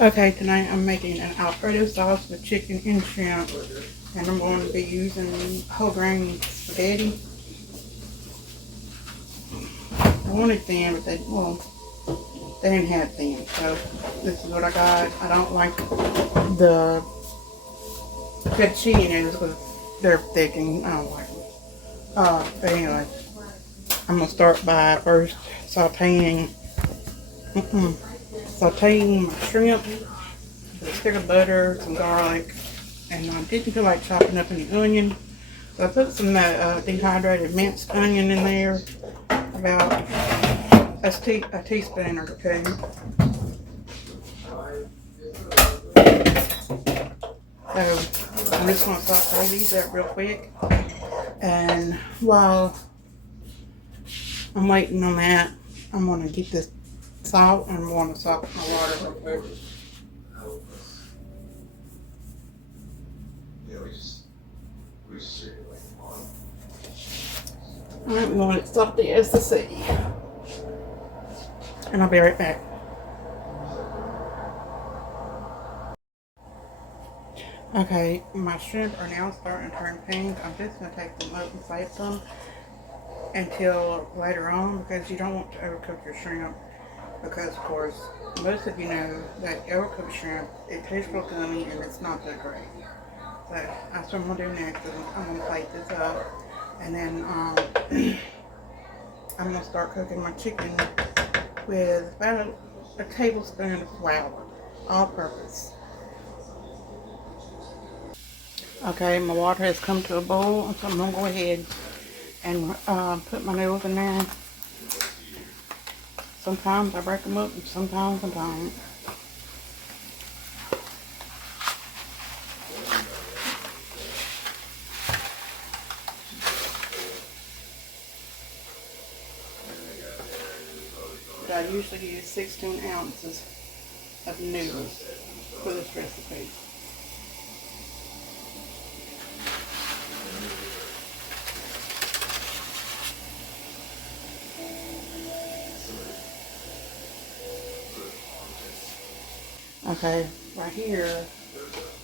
Okay, tonight I'm making an Alfredo sauce with chicken and shrimp, and I'm going to be using whole grain spaghetti. I wanted thin, but they didn't have thin, so this is what I got. I don't like the fettuccine noodles because they're thick and I don't like them. But anyway, I'm gonna start by first sauteing my shrimp with a stick of butter, some garlic, and I didn't feel like chopping up any onion. So I put some dehydrated minced onion in there, about a teaspoon or two. So I'm just going to saute these up real quick. And while I'm waiting on that, I'm going to get this salt and I'm going to salt my water real quick. I'm going to saute as to see. And I'll be right back. Okay, my shrimp are now starting to turn pink. I'm just going to take them up and save them until later on because you don't want to overcook your shrimp because of course most of you know that overcooked shrimp, it tastes real gummy and it's not that great. So that's what I'm going to do next. I'm going to plate this up and then I'm going to start cooking my chicken with about a tablespoon of flour, all purpose. Okay, my water has come to a boil, so I'm going to go ahead and put my noodles in there. Sometimes I break them up and sometimes I don't. But I usually use 16 ounces of noodles for this recipe. Okay, right here,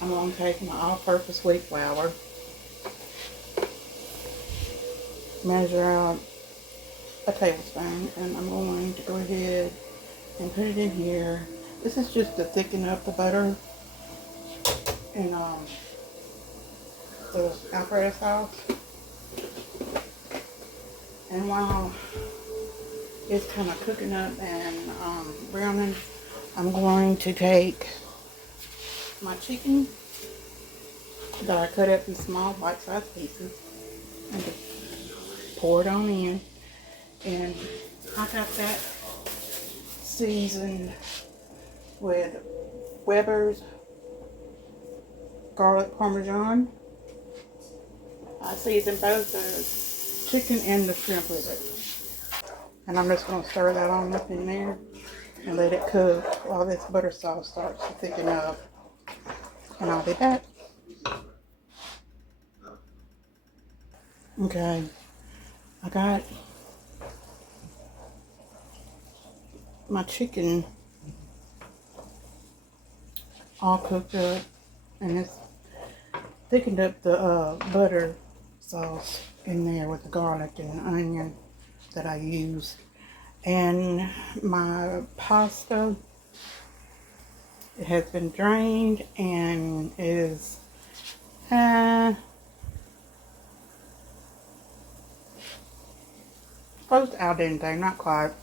I'm going to take my all-purpose wheat flour, measure out a tablespoon, and I'm going to go ahead and put it in here. This is just to thicken up the butter and the Alfredo sauce. And while it's kind of cooking up and browning, I'm going to take my chicken that I cut up in small bite-sized pieces and just pour it on in. And I got that seasoned with Weber's garlic Parmesan. I seasoned both the chicken and the shrimp with it. And I'm just going to stir that on up in there and let it cook while this butter sauce starts to thicken up. And I'll be back. Okay, I got my chicken all cooked up and it's thickened up the butter sauce in there with the garlic and onion that I used. And my pasta, it has been drained and is close to al dente, not quite.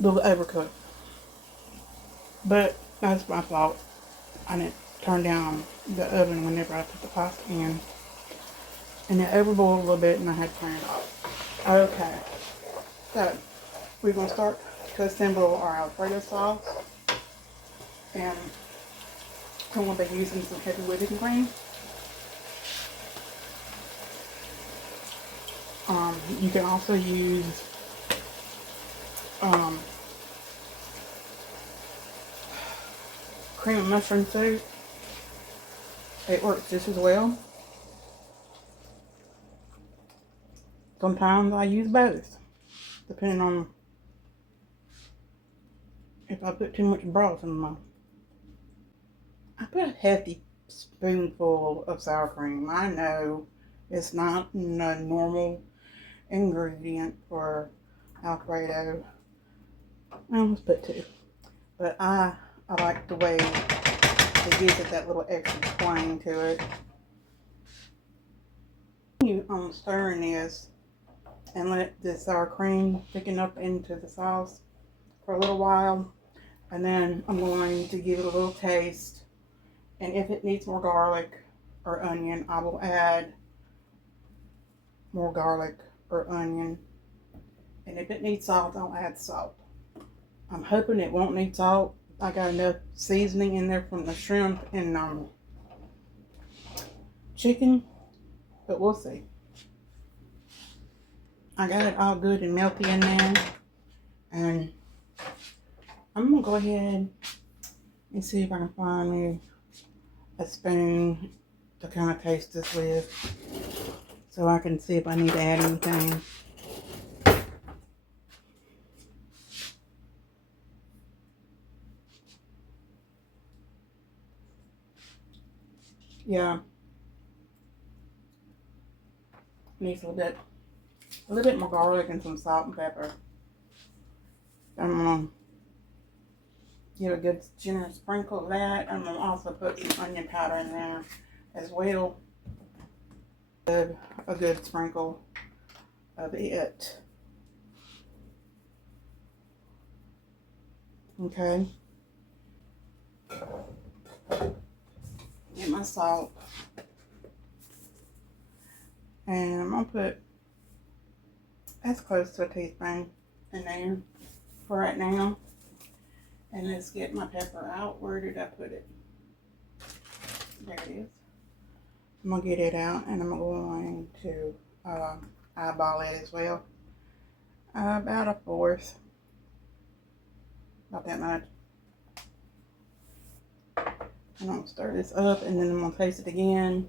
A little overcooked. But that's my fault. I didn't turn down the oven whenever I put the pasta in. And it overboiled a little bit and I had to turn it off. Okay. So, we're going to start to assemble our Alfredo sauce. And I'm going to be using some heavy whipping cream. You can also use cream of mushroom soup. It works just as well. Sometimes I use both, depending on if I put too much broth in my... I put a hefty spoonful of sour cream. I know it's not a normal ingredient for Alfredo. I almost put two. But I like the way it gives it that little extra twang to it. I'm stirring this and let the sour cream thicken up into the sauce for a little while. And then I'm going to give it a little taste. And if it needs more garlic or onion, I will add more garlic or onion. And if it needs salt, I'll add salt. I'm hoping it won't need salt. I got enough seasoning in there from the shrimp and chicken, but we'll see. I got it all good and melty in there, and I'm gonna go ahead and see if I can find me a spoon to kind of taste this with, so I can see if I need to add anything. Yeah, needs a little bit more garlic and some salt and pepper. I'm gonna give a good generous sprinkle of that. I'm gonna also put some onion powder in there as well. A good sprinkle of it. Okay. Get my salt. And I'm gonna put as close to a teaspoon in there for right now. And let's get my pepper out. Where did I put it? There it is. I'm gonna get it out and I'm going to eyeball it as well. About a fourth. Not that much. I'm gonna stir this up and then I'm gonna taste it again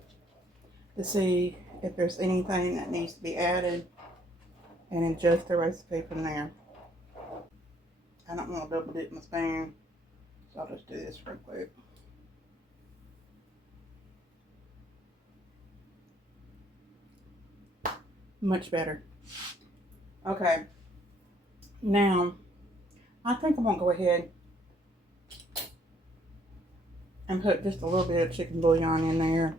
to see if there's anything that needs to be added and adjust the recipe from there. I don't want to double dip my spoon, so I'll just do this real quick. Much better. Okay, now I think I'm gonna go ahead and put just a little bit of chicken bouillon in there,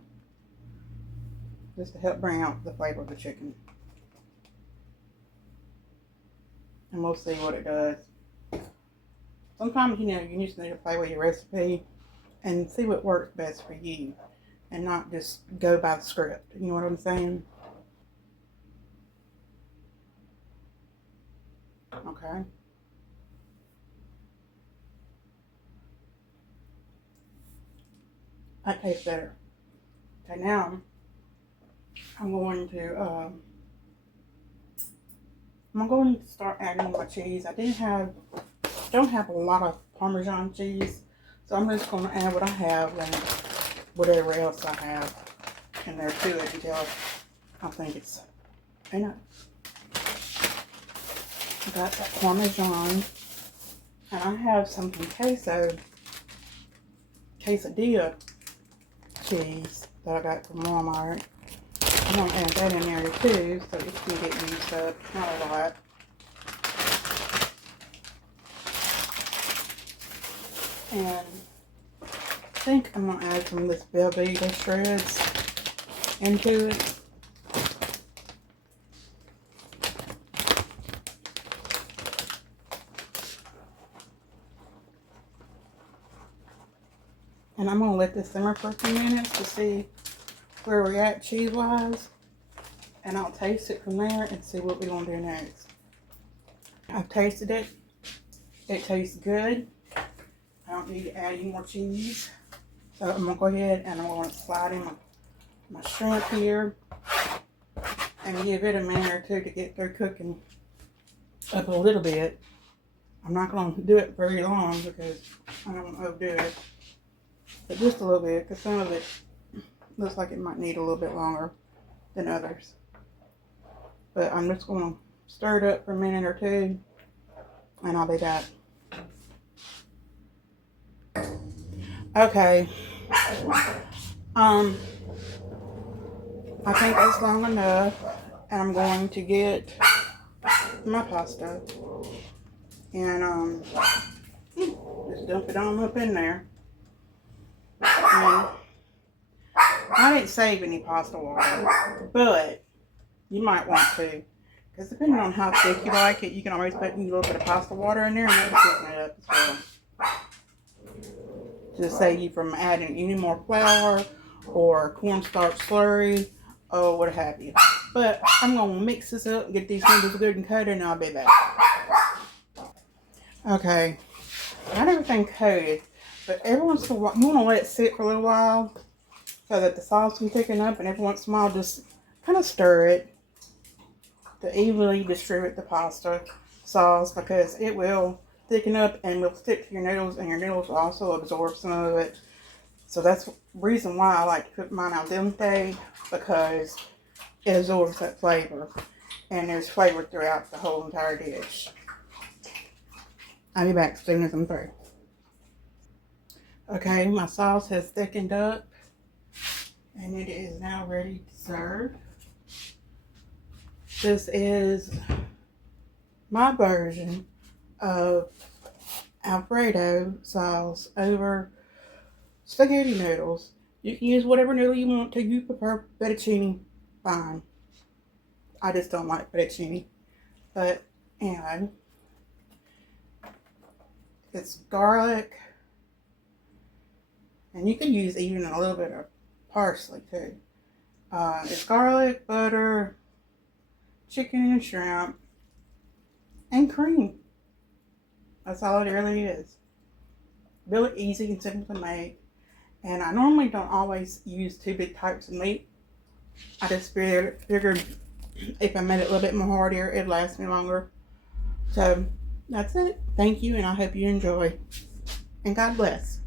just to help bring out the flavor of the chicken. And we'll see what it does. Sometimes, you just need to play with your recipe and see what works best for you and not just go by the script. You know what I'm saying? Okay. That tastes better. Okay, now I'm going to start adding my cheese. I don't have a lot of Parmesan cheese, so I'm just going to add what I have and whatever else I have in there to it until I think it's enough. I got that Parmesan, and I have some quesadilla cheese that I got from Walmart. I'm going to add that in there too, so it can get used up. Not a lot. And I think I'm going to add some of this Velveeta shreds into it. And I'm going to let this simmer for a few minutes to see where we're at cheese-wise. And I'll taste it from there and see what we're going to do next. I've tasted it. It tastes good. I don't need to add any more cheese. So I'm going to go ahead and I'm going to slide in my shrimp here and give it a minute or two to get through cooking up a little bit. I'm not going to do it very long because I don't want to overdo it. But just a little bit, because some of it looks like it might need a little bit longer than others. But I'm just going to stir it up for a minute or two and I'll be back. Okay. Um, I think that's long enough. And I'm going to get my pasta. And just dump it on up in there. And I didn't save any pasta water, but you might want to. Because depending on how thick you like it, you can always put a little bit of pasta water in there and maybe thicken it up as well. To save you from adding any more flour or cornstarch slurry or what have you. But I'm going to mix this up and get these noodles good and coated, and I'll be back. Okay, got everything coated, but every once in a while, you want to let it sit for a little while so that the sauce can thicken up, and every once in a while just kind of stir it to evenly distribute the pasta sauce, because it will thicken up and will stick to your noodles, and your noodles will also absorb some of it. So that's the reason why I like to put mine al dente, because it absorbs that flavor, and there's flavor throughout the whole entire dish. I'll be back as soon as I'm through. Okay, my sauce has thickened up, and it is now ready to serve. This is my version of Alfredo sauce over spaghetti noodles. You can use whatever noodle you want to. You prefer fettuccine, fine. I just don't like fettuccine. But anyway, it's garlic, and you can use even a little bit of parsley too. It's garlic, butter, chicken and shrimp, and cream. That's all it really is. Really easy and simple to make. And I normally don't always use two big types of meat. I just figured if I made it a little bit more heartier, it'd last me longer. So that's it. Thank you, and I hope you enjoy. And God bless.